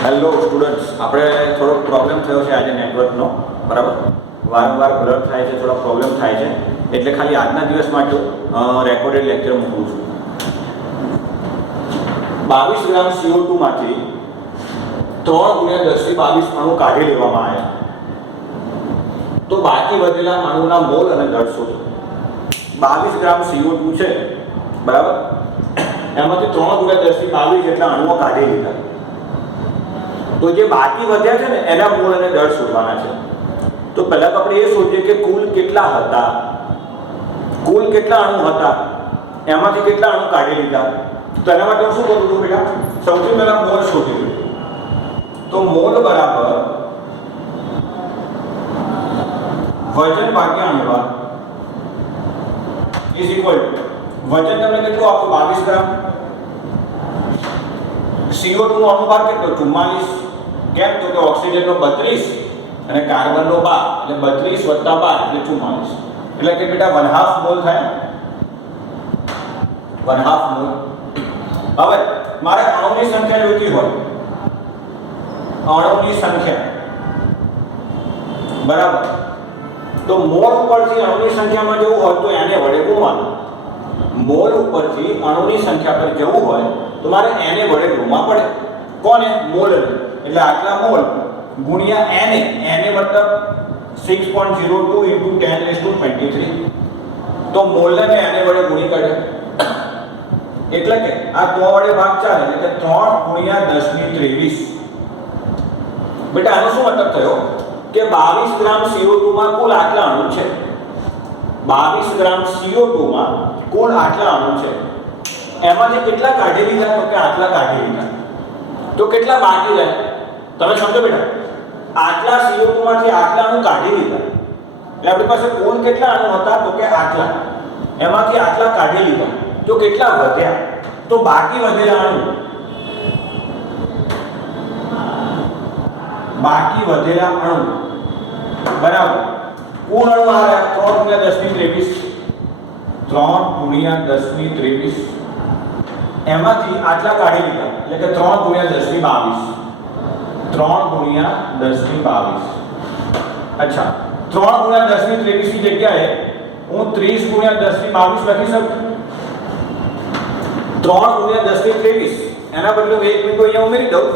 Hello students, આપણે થોડો problem થયો છે આજે નેટવર્કનો, બરાબર. વારંવાર બ્લર થાય છે, થોડો પ્રોબ્લેમ થાય છે, એટલે ખાલી આજના દિવસ માટે રેકોર્ડેડ લેક્ચર મૂકું છું. 22 ગ્રામ CO2 માંથી 3 × 10⁻22 અણુ કાઢી લેવામાં આવ્યા. તો બાકી વધેલા અણુના મોલ અને દળ શોધો. 22 ગ્રામ CO2 છે, બરાબર. એમાંથી 3 × 10⁻22 જેટલા અણુઓ કાઢી લીધા. તો જે બાકી વધ્યા છે ને એના મોલ અને દળ શોધવાના છે. તો પહેલા તો આપણે એ શોધીએ કે કુલ કેટલા હતા, કુલ કેટલા અણુ હતા, એમાંથી કેટલા અણુ કાઢી લીધા. તો એના માટે હું શું કરું છું બેટા, સૌથી પહેલા મોલ શોધી લઉં. તો મોલ બરાબર વજન ભાગ્યા અણુભાર ઇઝ ઇક્વલ ટુ વજન તમને કેટલું આપો 22 ગ્રામ, CO2 નો અણુભાર કેટલો 44. કેમ તો કે ઓક્સિજનનો 32 અને કાર્બનનો 12, એટલે 32 + 12 એટલે 44. એટલે કે બેટા 1/2 મોલ થાય, 1/2 મોલ. હવે મારે અણુની સંખ્યા જોઈતી હોય, અણુની સંખ્યા, બરાબર. તો મોલ ઉપરથી અણુની સંખ્યામાં જવું હોય તો એને વડે ગુણવાનું. મોલ ઉપરથી અણુની સંખ્યા પર જવું હોય તો મારે એને વડે ગુણવા પડે. કોને? મોલ. એટલે આટલા મોલ ગુણ્યા Na. Na મતલબ 6.02 × 10⁻23. તો મોલને મેં Na વડે ગુણી કાઢ્યા. એટલે કે આ 3 વડે ભાગ ચાલે, એટલે કે 3 × 10⁻23. બેટા આનો શું મતલબ થયો કે 22 ગ્રામ CO2 માં કુલ આટલા અણુ છે. 22 ગ્રામ CO2 માં કુલ આટલા અણુ છે. એમાંથી કેટલા કાઢી લીધા? તો કે આટલા કાઢી લીધા. તો કેટલા બાકી રહે? તમે સમજો બેટા, આટલા CO2 માંથી આટલા અણુ કાઢી લીધા. એટલે આપણી પાસે કુલ કેટલા અણુ હતા? તો કે આટલા. એમાંથી આટલા કાઢી લીધા. તો કેટલા વધ્યા? તો બાકી વધેલા અણુ, બાકી વધેલા અણુ બરાબર કુલ અણુ આવ્યા 3 × 10⁻23. એમાંથી આટલા કાઢી લીધા, એટલે કે 3 × 10⁻22. 3 × 10⁻22. અચ્છા, 3 × 10⁻23 ની જગ્યાએ હું 30 × 10⁻22 લખી શકું. 3 × 10⁻23 એના બદલે હું 1 બિંદુ અહીંયા ઉમેરી દઉં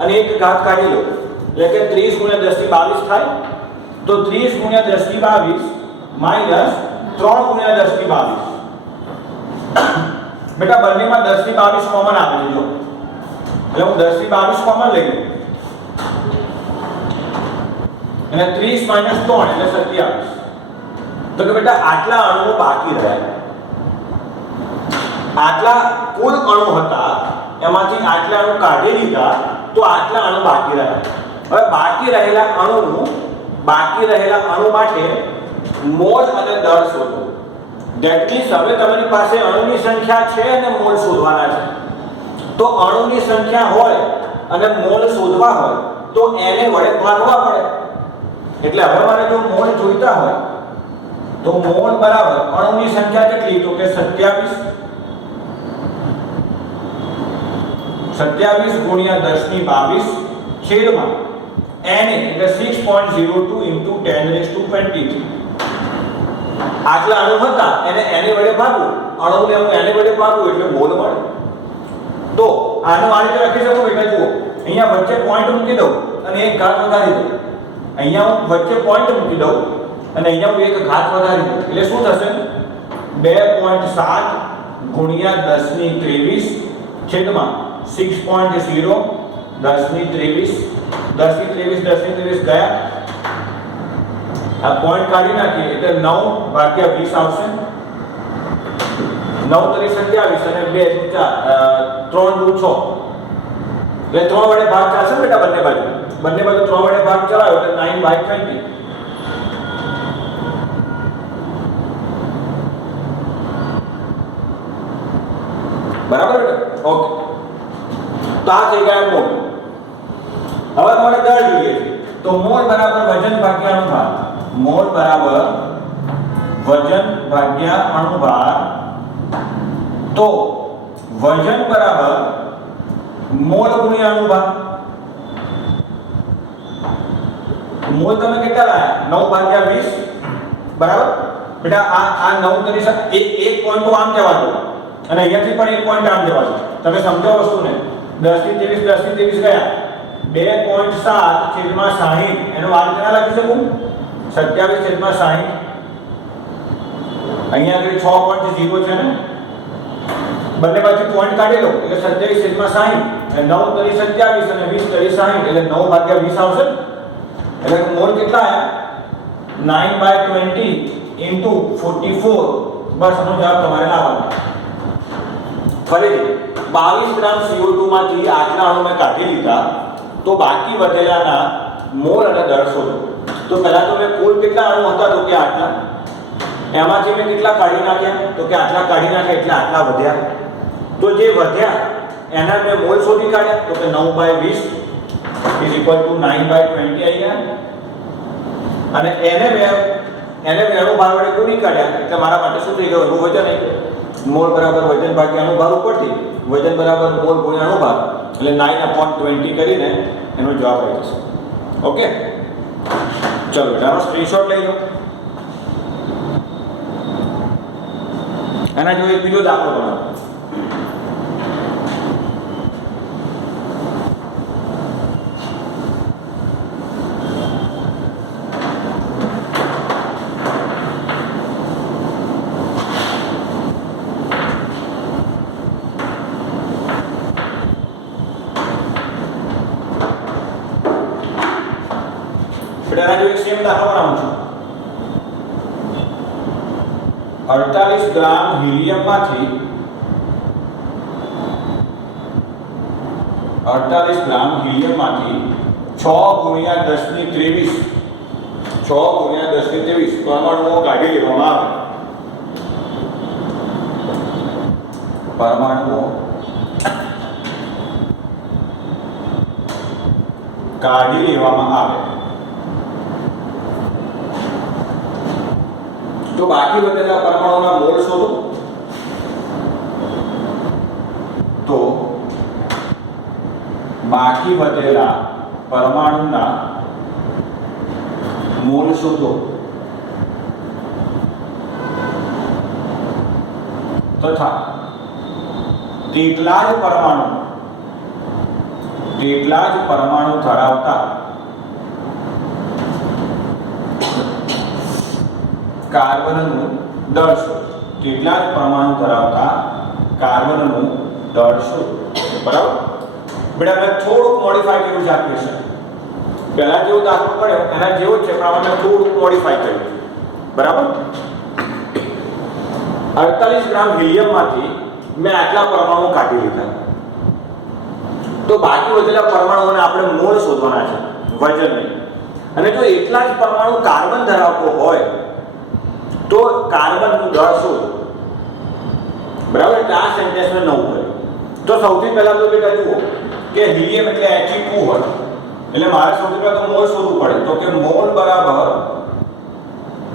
અને એક ઘાત કાઢી લઉં, એટલે કે 30 × 10⁻22 થાય. તો 30 × 10⁻22 માઈનસ 3 × 10⁻22. બેટા બંનેમાં 10⁻22 કોમન આવે છે, જો. એટલે હું 10⁻22 કોમન લઈ લઉં અને 30 - 3 એટલે 27. તો કે બેટા આટલા અણુઓ બાકી રહ્યા. આટલા કુલ અણુ હતા, એમાંથી આટલા અણુ કાઢી લીધા, તો આટલા અણુ બાકી રહ્યા. હવે બાકી રહેલા અણુ માટે મોલ અને દળ શોધો. ધેટ મીન્સ હવે તમારી પાસે અણુની સંખ્યા છે અને મોલ શોધવાના છે. તો અણુની સંખ્યા હોય અને મોલ શોધવા હોય તો એને વડે ભાગવા પડે. એટલે હવે મારે જો મોલ જોઈતા હોય તો મોલ બરાબર અણુની સંખ્યા કેટલી? તો કે 27. 27 × 10⁻22 છેદમાં Na એટલે 6.02 × 10⁻23. આટલા અણુ હતા એને Na વડે ભાગવું, અણુને હું Na વડે ભાગવું એટલે મોલ મળે. તો આનો આ રીતે લખી શકું બેટા, જુઓ અહીંયા વચ્ચે પોઈન્ટ મૂકી દઉં અને એક ઘાત વધારી દઉં. અહીંયા હું વચ્ચે પોઈન્ટ મૂકી દઉં અને અહીંયા હું એક ઘાત વધારી દઉં. એટલે શું થશે? 2.7 × 10⁻23 છેદમાં 6.0 10⁻23. 10⁻23 ગયા. આ પોઈન્ટ કાઢી નાખીએ એટલે 9/20 આવશે. 9 × 27 અને 2 × 4 3 × 6 એટલે 3 વડે ભાગ ચાલશે બેટા બંને બાજુ. બંને બાજુ 3 વડે ભાગ ચલાવ્યો એટલે 9/20. બરાબર બેટા? ઓકે. તો આ થઈ ગયા મોલ. હવે તમારે દળ જોઈએ છે. તો મોલ બરાબર વજન ભાગ્યા અણુભાર. મોલ બરાબર વજન ભાગ્યા અણુભાર. તો વજન બરાબર મોલ ગુણ્યા અણુભાર. મોલ તમે કેટલા લાયા? 9 ભાગ્યા 20 બરાબર. બેટા આ 9 તરી એક પોઈન્ટ તો આમ જવા દો અને અહીંયાથી પણ એક પોઈન્ટ આમ જવા દો. તમે સમજો વસ્તુને. 10 થી 23 ગયા 2.7 છેદમાં 60 એનો આ રીતના લખી શકું 27 છેદમાં 60. અહીંયા આગળ 6.0 છે ને, બંને બાજુ પોઈન્ટ કાઢી લો એટલે 27 છેદમાં 60 અને 9 તરી 27 અને 20 તરી 60 એટલે 9 ભાગ્યા 20 આવશે. એટલે મોલ કેટલા આયા? 9/20 into 44. બસ આનો જવાબ તમારે લાવવાનો. ફરીથી 22 ગ્રામ CO2 માંથી આટલા અણુ મેં કાઢી લીધા, તો બાકી વધેલાના મોલ અને દર શોધો. તો પહેલા તો મેં કુલ કેટલા અણુ હતા તો કે આટલા, એમાંથી મેં કેટલા કાઢી નાખ્યા તો કે આટલા કાઢી નાખ્યા એટલે આટલા વધ્યા. તો જે વધ્યા એના મેં મોલ શોધી કાઢ્યા તો કે 9/20 = 9/20 આવી ગયા. અને એને મેં અણુભાર વડે ગુણી કાઢ્યા એટલે મારા માટે શું થઈ ગયું? એનું વજન આવી ગયું. મોલ બરાબર વજન ભાગ્યા અણુભાર ઉપરથી વજન બરાબર મોલ ગુણ્યા અણુભાર એટલે 9/20 કરીને એનો જવાબ આવી જશે. ઓકે, ચલો એનો સ્ક્રીનશોટ લઈ લો. એના જો એક બીજો દાખલો બનાવો. એના જો એક સેમ દાખલો બનાવું છું. 48 ગ્રામ હિલિયમમાંથી 6 × 10⁻23 પરમાણુઓ કાઢી લેવામાં આવે. પરમાણુઓ કાઢી લેવામાં આવે તો બાકી વધેલા પરમાણુના મોલ શોધો. તો બાકી વધેલા પરમાણુના મોલ શોધો તથા તેટલા જ પરમાણુ ધરાવતા કાર્બનનું દળ શોધો. કેટલા જ પરમાણુ ધરાવતા કાર્બનનું દળ શોધો. બરાબર. બેટા મેં થોડુંક મોડિફાઈ કર્યું છે આ ક્વેશ્ચન. પહેલા જેવો દાખલો પડ્યો એના જેવો જ છે પણ આમાં મેં થોડુંક મોડિફાઈ કર્યું છે. બરાબર. 48 ગ્રામ હિલિયમમાંથી મેં આટલા પરમાણુ કાઢી લીધા, તો બાકી વધેલા પરમાણુઓને આપણે મોલ શોધવાના છે, વજન નહીં. અને જો એટલા જ પરમાણુ કાર્બન ધરાવતો હોય તો કાર્બનનું દળ શોધો. બરાબર. એટલે આ સેન્ટેન્સ મેં નવું કર્યું. તો સૌથી પહેલા તો બેટા જુઓ કે હિલિયમ એટલે He2 હોય એટલે મારે સૌથી પહેલા તો મોલ શોધવું પડે. તો કે મોલ બરાબર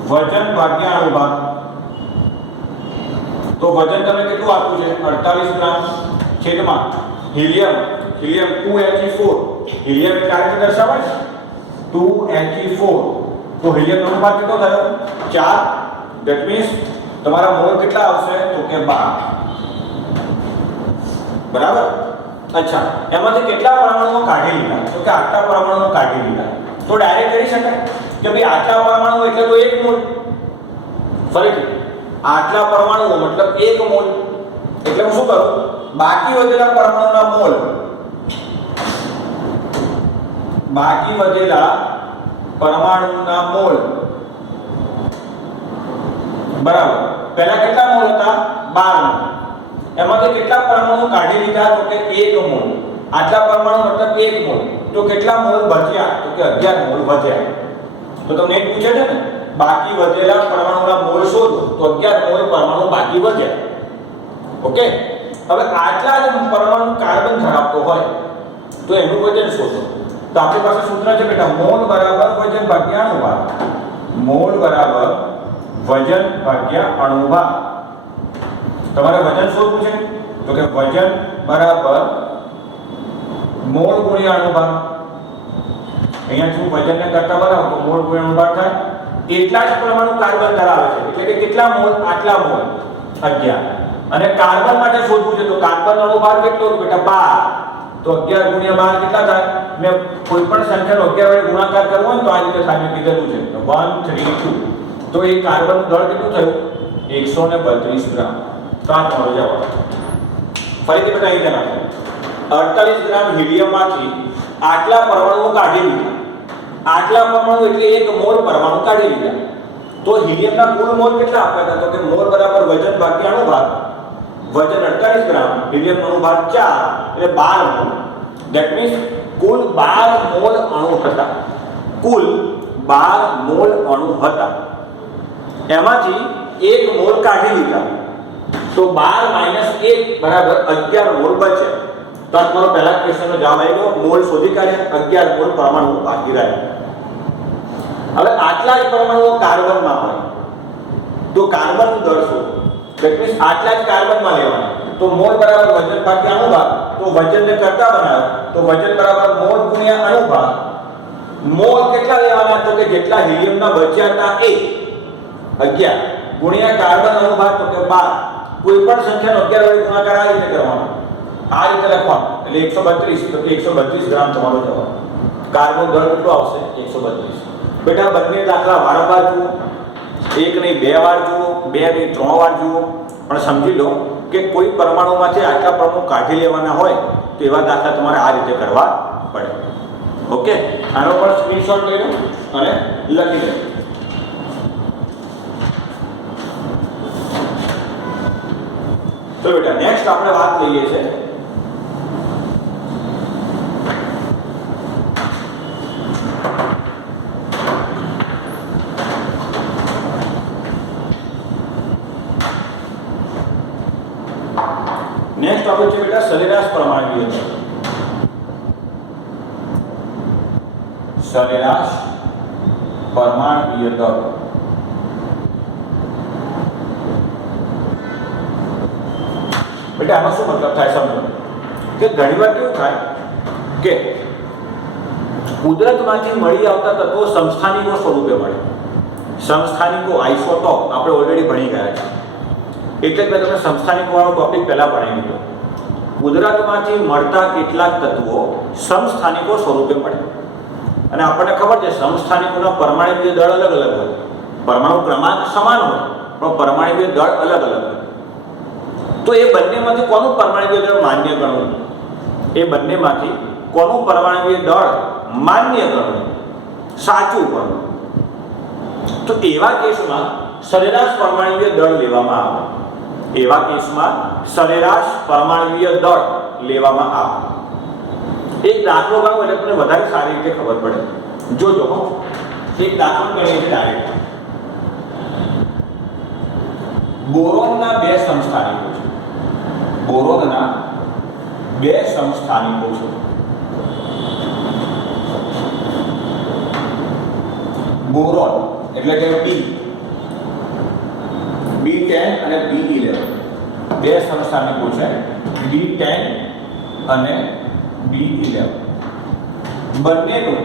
વજન ભાગ્યા અણુભાર. તો વજન તમે કેટલું આપ્યું છે? 48 ગ્રામ છેદમાં હિલિયમ 2He4. હિલિયમ એટલે આ રીતે દર્શાવાય 2He4. તો હિલિયમ નો અણુભાર કેટલો થયો? 4. That means તમારા મોલ કેટલા આવશે? તો કે 12. બરાબર. અચ્છા, એમાંથી કેટલા પરમાણુઓ કાઢી લીધા? તો કે આટલા પરમાણુઓ કાઢી લીધા. તો ડાયરેક્ટ કરી શકાય કે ભાઈ આટલા પરમાણુ એટલે તો 1 મોલ. ફરીથી આટલા પરમાણુઓ મતલબ 1 મોલ. એટલે હું શું કરું? બાકી વધેલા પરમાણુના મોલ, બાકી વધેલા પરમાણુના મોલ બરાબર. પહેલા કેટલા મોલ હતા? 12 મોલ. એમાંથી કેટલા પરમાણુ કાઢી લીધા? તો કે 1 મોલ. આટલા પરમાણુ મતલબ 1 મોલ. તો કેટલા મોલ બચ્યા? તો કે 11 મોલ વધ્યા. તો તમને એક પૂછે છે ને બાકી વધેલા પરમાણુના મોલ શોધો, તો 11 મોલ પરમાણુ બાકી વધ્યા. ઓકે. હવે આટલા જ પરમાણુ કાર્બન ધરાવતો હોય તો એનું વજન શોધો. તો આપણી પાસે સૂત્ર છે બેટા, મોલ બરાબર વજન ભાગ્યા અણુભાર. મોલ બરાબર વજન ભાગ્યા અણુભાર. તમારે વજન શોધવું છે તો કે વજન બરાબર મોલ ગુણ્યા અણુભાર. અહીંયાથી હું વજનને કરતા બનાવું તો મોલ ગુણ્યા અણુભાર થાય. એટલા જ પરમાણુ કાર્બન ધરાવે છે એટલે કે કેટલા મોલ? આટલા મોલ 11. અને કાર્બન માટે શોધવું છે તો કાર્બન અણુભાર કેટલો હતો બેટા? 12. તો 11 ગુણ્યા 12 કેટલા થાય? મેં કોઈ પણ સંખ્યાનો 11 વડે ગુણાકાર કરવો હોય તો આ રીતે થાય, મેં કીધેલું છે 132. તો એ કાર્બનનું દળ કેટલું થયું? 132 ગ્રામ. તો આ તમારો જવાબ. ફરીથી બેટા અહીં ધ્યાન આપો. 48 ગ્રામ હિલિયમમાંથી આટલા પરમાણુઓ કાઢી લીધા. આટલા પરમાણુ એટલે 1 મોલ પરમાણુ કાઢી લીધા. તો હિલિયમના કુલ મોલ કેટલા આપ્યા હતા? તો કે મોલ બરાબર વજન ભાગ્યા અણુભાર. વજન 48 ગ્રામ, હિલિયમ અણુભાર 4 એટલે 12 mall. That means cool 12 mall અણુ હતા. કુલ 12 મોલ અણુ હતા. એમાંથી 1 મોલ કાઢી લીધા. તો 12 - 1 બરાબર 11 મોલ બચે. તો આ તમારો પહેલા ક્વેશ્ચનનો જવાબ આવી ગયો. મોલ શોધી કાઢ્યા, 11 મોલ પરમાણુ બાકી રહ્યા. હવે આટલા જ પરમાણુઓ કાર્બનમાં હોય તો કાર્બનનું દળ શોધો. ધેટ મીન્સ આટલા જ કાર્બનમાં લેવાના. તો મોલ બરાબર વજન ભાગ્યા અણુભાર. તો વજનને કરતા બનાવો તો વજન બરાબર મોલ ગુણ્યા અણુભાર. મોલ કેટલા લેવાના? તો કે જેટલા હિલિયમના બચ્યા હતા એ 11 ગુણ્યા કાર્બન અણુભાર તો કે 12. કોઈ પણ સંખ્યાનો 11 વડે ગુણાકાર આ રીતે કરવાનો, આ રીતે લખવાનું એટલે 132. તો 132 ગ્રામ તમારો જવાબ. કાર્બન દળ કેટલો આવશે? 132. બેટા બંને દાખલા વારંવાર જુઓ, એક નહીં 2 વાર જુઓ, 2 નહીં 3 વાર જુઓ, પણ સમજી લો કે કોઈ પરમાણુમાંથી આટલા પરમાણુ કાઢી લેવાના હોય તો એવા દાખલા તમારે આ રીતે કરવા પડે. ઓકે, આનો પણ સ્ક્રીનશોટ લઈ લો અને લખી લો. તો બેટા નેક્સ્ટ આપણે વાત લઈએ છે નેક્સ્ટ ટોપિક છે બેટા સરેરાશ પરમાણુય દળ. સરેરાશ પરમાણુય દળ. બેટા આનો શું મતલબ થાય સમજો. કે ઘણીવાર કેવું થાય કે કુદરતમાંથી મળી આવતા તત્વો સમસ્થાનિકો સ્વરૂપે મળે. સમસ્થાનિકો આઇસોટોપ આપણે ઓલરેડી ભણી ગયા છે. એટલે જ મેં તમને સમસ્થાનિકો વાળો ટોપિક પહેલા ભણી લીધો. કુદરતમાંથી મળતા કેટલાક તત્વો સમસ્થાનિકો સ્વરૂપે મળે. અને આપણને ખબર છે સમસ્થાનિકોના પરમાણુય દળ અલગ અલગ હોય. પરમાણુ ક્રમાંક સમાન હોય પણ પરમાણુય દળ અલગ અલગ હોય. તો એ બંનેમાંથી કોનું પરમાણુય દળ માન્ય ગણવું? એ બંનેમાંથી કોનું પરમાણુય દળ માન્ય ગણવું, સાચું ગણવું? તો એવા કેસમાં સરેરાશ પરમાણુય દળ લેવામાં આવે. એવા કેસમાં સરેરાશ પરમાણુય દળ લેવામાં આવે. એક દાખલો ગણો એટલે તમને વધારે સારી રીતે ખબર પડે. જોજો એક દાખલો ગણીએ છે ડાયરેક્ટ. બોરોનના 2 સમસ્થાનિકો છે. બોરોનના 2 સમસ્થાનિકો છે. બોરોન એટલે કે B10 અને B11 2 સમસ્થાનિકો છે. B10 અને B11 બંનેનું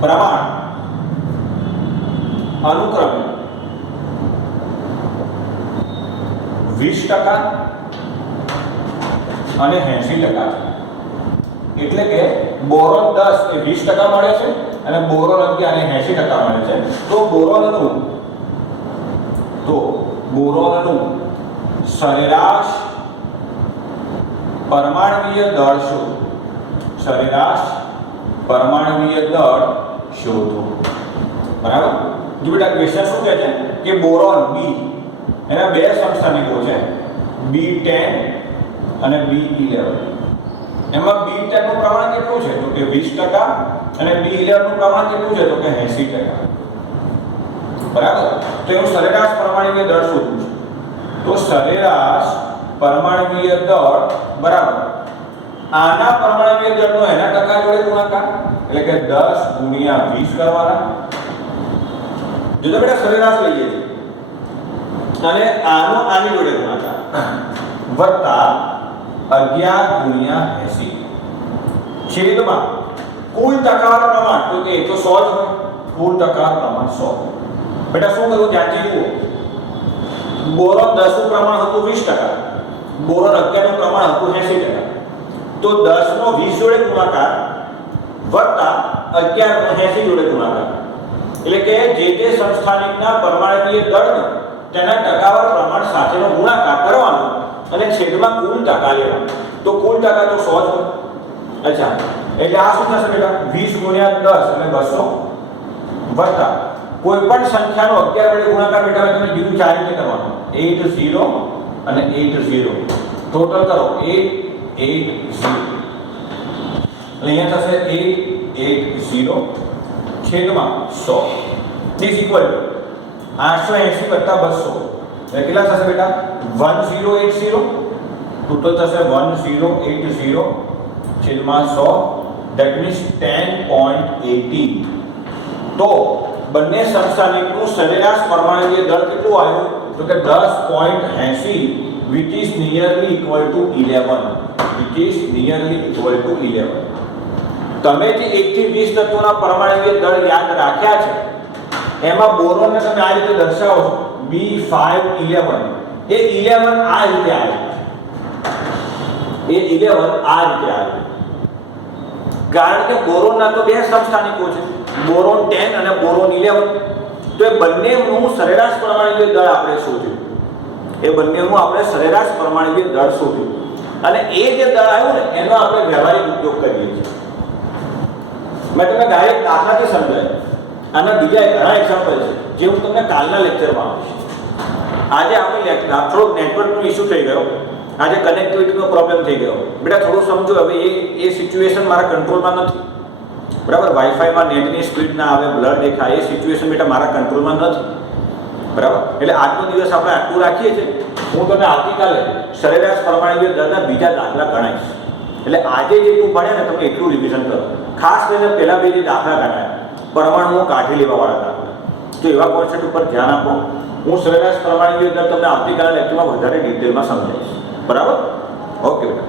પ્રમાણ અનુક્રમે 20% અને 80% છે. એટલે કે બોરોન 10 એ 20% મળે છે અને બોરોન 11 એ 80% મળે છે. તો બોરોનનું સરેરાશ પરમાણુય દળ શોધો. સરેરાશ પરમાણુય દળ શોધો. બરાબર? જો બેટા ક્વેશ્ચન શું કહે છે કે બોરોન B એના 2 સમસ્થાનિકો છે B10 અને B11. એમાં B10 નું પ્રમાણ કેટલું છે? તો કે 20% અને B11 નું પ્રમાણ કેટલું છે? તો કે 80%. બરાબર? તો એનું સરેરાશ પરમાણુય દળ શોધવું છે. તો સરેરાશ પરમાણુય દળ બરાબર આના પરમાણુય દળનો એના ટકા જોડે ગુણાકાર એટલે કે 10 ગુણ્યા 20 કરવાના. જો બેટા સરેરાશ લઈએ છીએ અને આનો આની જોડે ગુણાકાર વત્તા 11 ગુણ્યા 80. છેદમાં કુલ ટકાવાર પ્રમાણ તો કે 100 જ હોય, કુલ ટકાવાર પ્રમાણ 100. બેટા શું કરું ધ્યાનથી જુઓ. બોરોન 10 નું પ્રમાણ હતું 20%, બોરોન 11 નું પ્રમાણ હતું 80%. તો 10 નો 20 જોડે ગુણાકાર વત્તા 11 નો 80 જોડે ગુણાકાર, એટલે કે જે તે સંસ્થાનિકના પરમાણુકીય દળનો તેના ટકાવાર પ્રમાણ સાથેનો ગુણાકાર કરવાનો અને છેદમાં કુલ ટકા લેવાનો. તો કુલ ટકા તો 100 જ હોય. અચ્છા, એટલે આ શું થશે બેટા 20 ગુણ્યા 10 એટલે 200 વત્તા કોઈ પણ સંખ્યાનો 11 વડે ગુણાકાર બેટા તમે કીધું 4 રીતે કરવાનો, 80 અને 80 ટોટલ કરો 880. અહીંયા થશે 880 છેદમાં 100 ઇઝ ઇક્વલ ટુ 880 વત્તા 200 એટલે કેટલા થશે બેટા 1080. ટોટલ થશે 1080 છેદમાં 100 ધેટ મીન્સ 10.80. તો બંને સંસ્થાનિકનું સરેરાશ પરમાણુકીય દળ કેટલું આવ્યું તો કે 10.80 which is nearly equal to 11. તમે જે 1 થી 20 તત્વોના પરમાણુકીય દળ યાદ રાખ્યા છે એમાં બોરોનને તમે આ રીતે દર્શાવો છો B511. એ 11 આ રીતે આવે, કારણ કે બોરોનના તો બે સમસ્થાનિકો છે, બોરોન 10 અને બોરોન 11. તો એ બંનેનું સરેરાશ પરમાણુકીય દળ આપણે શોધ્યું, અને એ જે દળ આવ્યું ને એનો આપણે વ્યવહારિક ઉપયોગ કરીએ છીએ. મેં તમને ડાયરેક્ટ દાખલાથી સમજાવ્યું. આના બીજા ઘણા એક્ઝામ્પલ છે જે હું તમને કાલના લેક્ચરમાં આપીશ. આજે આપણે થોડોક નેટવર્કનો ઇસ્યુ થઈ ગયો, આજે કનેક્ટિવિટીનો પ્રોબ્લેમ થઈ ગયો. બેટા થોડું સમજો, હવે એ સિચ્યુએશન મારા કંટ્રોલમાં નથી, બરાબર. વાઈફાઈમાં નેટની સ્પીડ ના આવે, બ્લર દેખાય, એ સિચ્યુએશન બેટા મારા કંટ્રોલમાં નથી, બરાબર. એટલે આજનો દિવસ આપણે આટલું રાખીએ છીએ. હું તમને આવતીકાલે સરેરાશ પરમાણુકીય દળના બીજા દાખલા ગણાવીશ. એટલે આજે જેટલું ભણ્યા ને તમે એટલું રિવિઝન કરો. ખાસ કરીને પહેલા બે જે દાખલા ગણાયા પરમાણુઓ કાઢી લેવાવાળા દાખલા, તો એવા કોન્સેપ્ટ ઉપર ધ્યાન આપો. હું સરેરાશ પરમાણુકીય દળ તમને આવતીકાલે લેક્ચરમાં વધારે ડિટેલમાં સમજાવીશ, બરાબર. ઓકે બેટા.